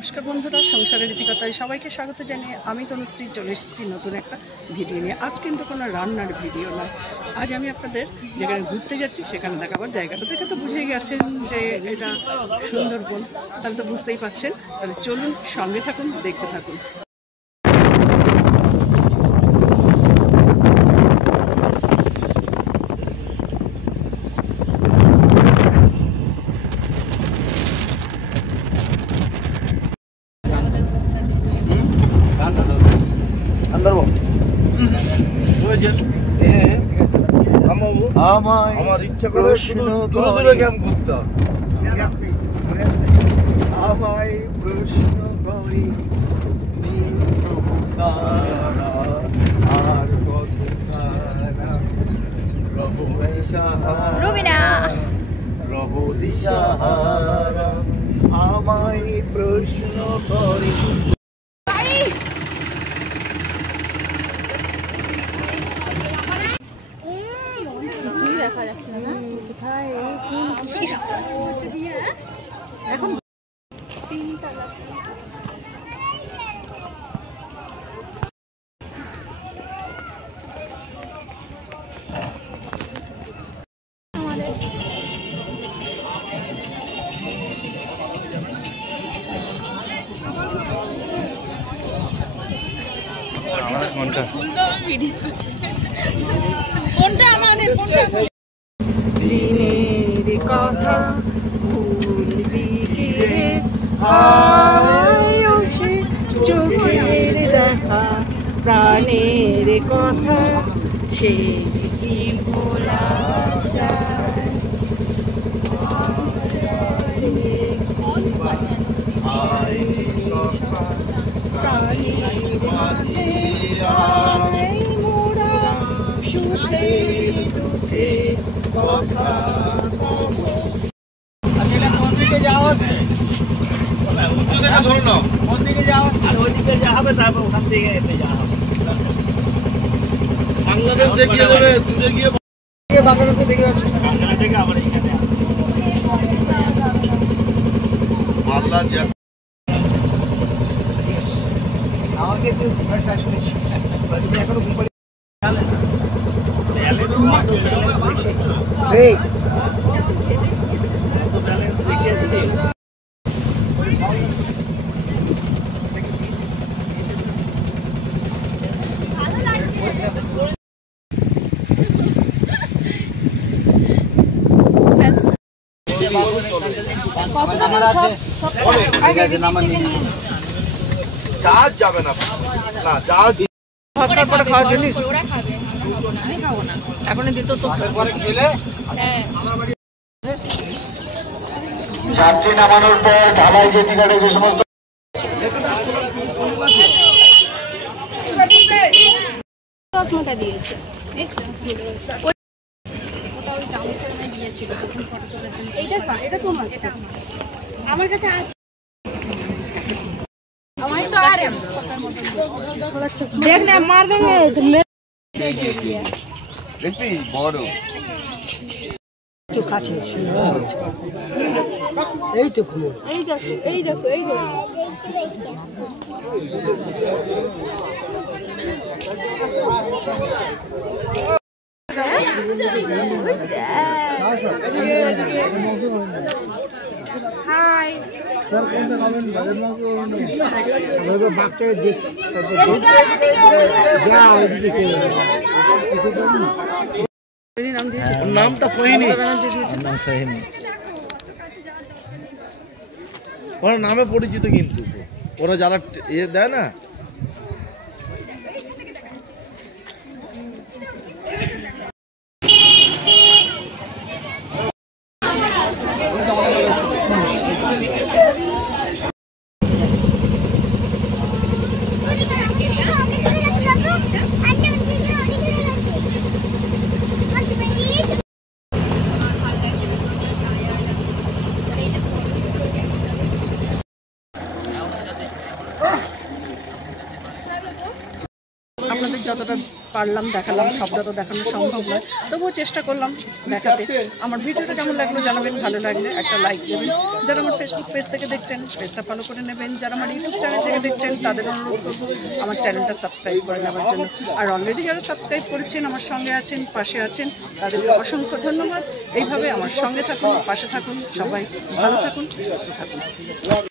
নমস্কার বন্ধুরা, সংসারের রীতিকথায় সবাইকে স্বাগত জানিয়ে আমি তনুশ্রী চলে এসেছি নতুন একটা ভিডিও নিয়ে। আজ কিন্তু কোনো রান্নার ভিডিও নয়, আজ আমি আপনাদের যেখানে ঘুরতে যাচ্ছি সেখানে দেখাবার। জায়গাটা দেখে তো বুঝেই গেছেন যে এটা সুন্দরবন, তাহলে তো বুঝতেই পারছেন। তাহলে চলুন, সঙ্গে থাকুন, দেখতে থাকুন। আমার ইচ্ছা করে দূরে ক্যাম্প করতে আমায় প্রশ্ন করি আর প্রভু দিশাহারা আমায় প্রশ্ন করি। দেখা যাচ্ছে না এখন কোনটা আমাদের দিনের কথা ভুলবি কি রে, আয়ুষে চোখের দেখা প্রাণের কথা সে কি ভোলা যায়। প্রাণীর মাঝে আয় মোরা সুখে দুঃখে কথা কোন দিকে যাওয়া হচ্ছে, ধরো না কোন দিকে যাওয়া হচ্ছে, আর ওই দিকে যাওয়া হবে, তারপর ওখান থেকে এতে যাওয়া হবে। বাংলাদেশ দেখিয়ে দেবে, দূরে গিয়ে বাংলাদেশে দেখে আছে, বাংলা থেকে আবার এখানে আসে বাংলা। আমাকে তো পয়সা শুনেছি এখনো যাবে না খাওয়ার জিনিস এখনই দিত তো যাত্রী নামানোর পর ঢালাই যে টিকাটে যে সমস্ত রসমাটা দিয়েছে এটা তোমার, এটা আমার কাছে আছে। देख ना मार देंगे দেখবি বড় তো কাছে এই তো খুব এই দেখো এই দেখো এই দেখো হাই স্যার কোনটা খাবেন? বাজার মাংস আমরা বাচ্চা দেখ যা ওইদিকে নাম দিয়েছে, নামটা কইনি, নাম সহিনি, ওরা নামে পরিচিত, কিন্তু ওরা যারা ইয়ে দেয় না যতটা পারলাম দেখালাম, সবটা তো দেখানো সম্ভব নয়, তবুও চেষ্টা করলাম দেখাতে। আমার ভিডিওটা কেমন লাগলো জানাবেন, ভালো লাগলে একটা লাইক দেবেন। যারা আমার ফেসবুক পেজ থেকে দেখছেন পেজটা ফলো করে নেবেন, যারা আমার ইউটিউব চ্যানেল থেকে দেখছেন তাদের অনুরোধ করবো আমার চ্যানেলটা সাবস্ক্রাইব করে নেওয়ার জন্য। আর অলরেডি যারা সাবস্ক্রাইব করেছেন, আমার সঙ্গে আছেন, পাশে আছেন, তাদেরকে অসংখ্য ধন্যবাদ। এইভাবে আমার সঙ্গে থাকুন, পাশে থাকুন, সবাই ভালো থাকুন, সুস্থ থাকুন।